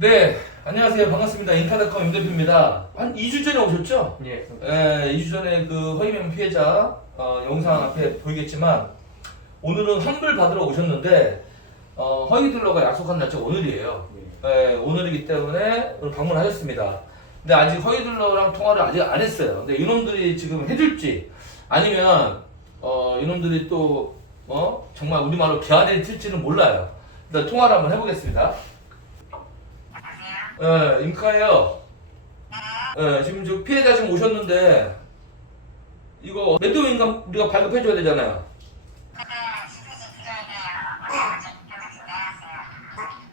네, 안녕하세요. 반갑습니다. 인카닷컴 임 대표입니다. 한 2주 전에 오셨죠? 예. 예, 2주 전에 그 허위명 피해자 어, 영상 앞에 보이겠지만 오늘은 환불 받으러 오셨는데 어, 허위 딜러가 약속한 날짜가 오늘이에요. 예, 오늘이기 때문에 오늘 방문하셨습니다. 근데 아직 허위 딜러랑 통화를 아직 안 했어요. 근데 이놈들이 지금 해줄지 아니면 어, 이놈들이 또 어, 정말 우리말로 개화를 칠지는 몰라요. 일단 통화를 한번 해보겠습니다. 예, 임카예요. 예, 지금 저 피해자 지금 오셨는데 이거 매도인가 우리가 발급해줘야 되잖아요.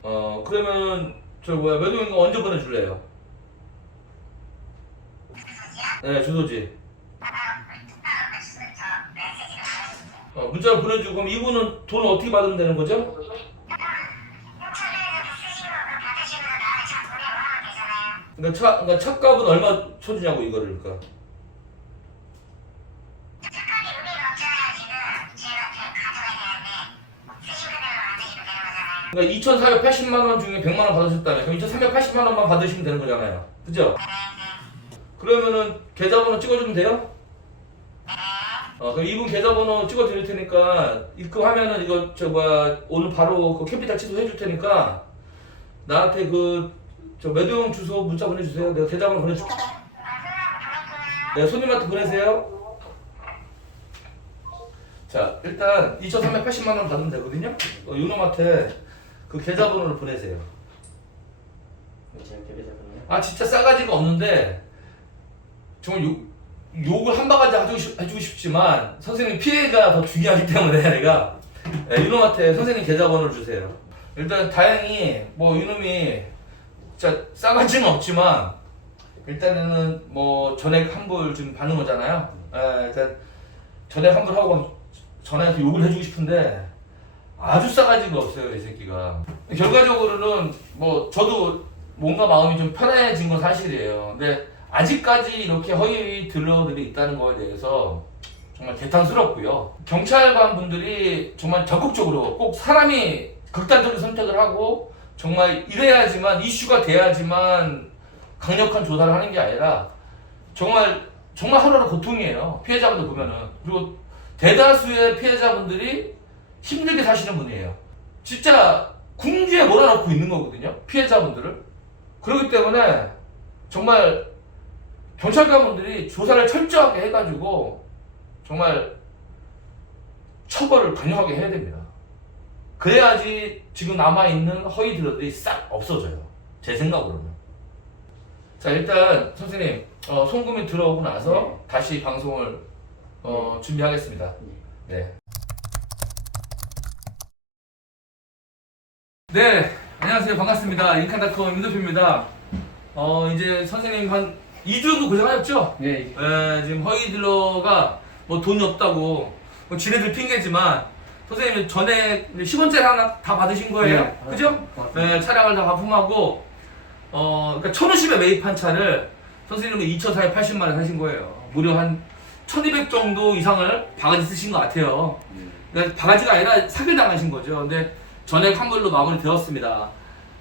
어 그러면 저 뭐야 매도인가 언제 보내줄래요? 네 주소지. 어, 문자를 보내주고 그럼 이분은 돈을 어떻게 받으면 되는 거죠? 그러니까 차 그러니까 차값은 얼마 쳐주냐고 이거를 그러니까. 그러니까 2,480만 원 중에 100만 원 받으셨다면 그럼 2,380만 원만 받으시면 되는 거잖아요. 그죠? 그러면은 계좌번호 찍어주면 돼요? 어, 그럼 이분 계좌번호 찍어드릴 테니까 입금하면은 이거 저 뭐야 오늘 바로 그 캐피탈 취소해 줄 테니까 나한테 그 저 매도용 주소 문자 보내주세요. 내가 계좌번호 보내줄게. 네, 손님한테 보내세요. 자, 일단 2,380만 원 받으면 되거든요. 어, 이놈한테 그 계좌번호를 보내세요. 대배자거든요. 아 진짜 싸가지가 없는데 정말 욕, 욕을 한 바가지 해주고, 싶, 해주고 싶지만 선생님 피해가 더 중요하기 때문에 내가 네, 이놈한테 선생님 계좌번호를 주세요 일단 다행히 뭐 이놈이 진짜 싸가지는 없지만 일단은 뭐 전액 환불 지금 받는 거잖아요. 예, 일단 전액 환불하고 전화해서 욕을 해주고 싶은데 아주 싸가지가 없어요 이 새끼가. 결과적으로는 뭐 저도 뭔가 마음이 좀 편해진 건 사실이에요. 근데 아직까지 이렇게 허위 딜러들이 있다는 거에 대해서 정말 개탄스럽고요. 경찰관 분들이 정말 적극적으로 꼭 사람이 극단적인 선택을 하고 정말 이래야지만 이슈가 돼야지만 강력한 조사를 하는 게 아니라 정말 정말 하루하루 고통이에요 피해자분들 보면은 그리고 대다수의 피해자분들이 힘들게 사시는 분이에요. 진짜 궁지에 몰아넣고 있는 거거든요. 피해자분들을. 그렇기 때문에 정말 경찰관분들이 조사를 철저하게 해가지고 정말 처벌을 강력하게 해야 됩니다. 그래야지 지금 남아있는 허위 딜러들이 싹 없어져요. 제 생각으로는. 자, 일단 선생님, 어, 송금이 들어오고 나서 네. 다시 방송을 어, 준비하겠습니다. 네. 네, 안녕하세요. 반갑습니다. 인카닷컴 임도표입니다. 어, 이제 선생님 한 2주 정도 고생하셨죠? 예. 예, 지금 허위 딜러가 뭐 돈이 없다고, 뭐 지네들 핑계지만, 선생님 전에 10원짜리 하나 다 받으신 거예요? 네, 그죠? 예, 차량을 다 납품하고, 어, 그러니까 1050에 매입한 차를 선생님은 2,480만 원 하신 거예요. 무려 한 1200 정도 이상을 바가지 쓰신 것 같아요. 그러니까 바가지가 아니라 사기를 당하신 거죠. 근데 전액 환불로 마무리 되었습니다.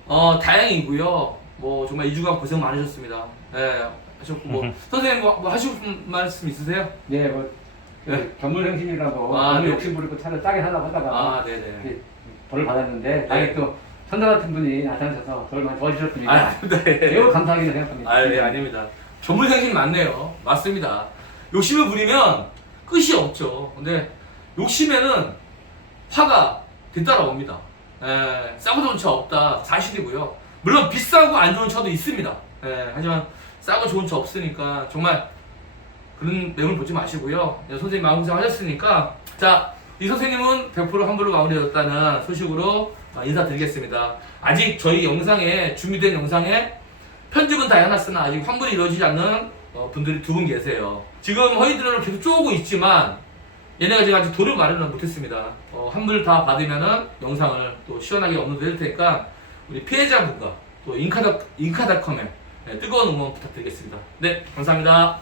어, 다행이고요. 뭐 정말 2주간 고생 많으셨습니다. 예, 하셨고 뭐 선생님 뭐, 뭐 하시고 싶은 말씀 있으세요? 예, 뭐 네. 견물행신이라고 아, 너무 네. 욕심 부리고 차를 싸게 하려고 하다가 아, 네네. 이렇게 벌을 받았는데 다행히 또 천사 같은 분이 나타나셔서 저를 많이 도와주셨습니다. 아, 네. 매우 감사하게 생각합니다. 아, 네, 아닙니다. 전문생신 맞네요. 맞습니다. 욕심을 부리면 끝이 없죠. 근데 욕심에는 화가 뒤따라옵니다. 예, 싸고 좋은 차 없다. 사실이고요. 물론 비싸고 안 좋은 차도 있습니다. 예, 하지만 싸고 좋은 차 없으니까 정말 그런 내용을 보지 마시고요. 예, 선생님 마음 고생 하셨으니까 자, 이 선생님은 100% 환불로 마무리되었다는 소식으로 어, 인사드리겠습니다. 아직 저희 영상에 준비된 영상에 편집은 다 해놨으나 아직 환불이 이루어지지 않는 어, 분들이 두 분 계세요. 지금 허위들을 계속 쪼고 있지만 얘네가 지금 아직 도를 마련을 못했습니다. 어, 환불 다 받으면은 영상을 또 시원하게 업로드 해줄 테니까 우리 피해자분과 또 인카닷, 인카닷컴에 네, 뜨거운 응원 부탁드리겠습니다. 네, 감사합니다.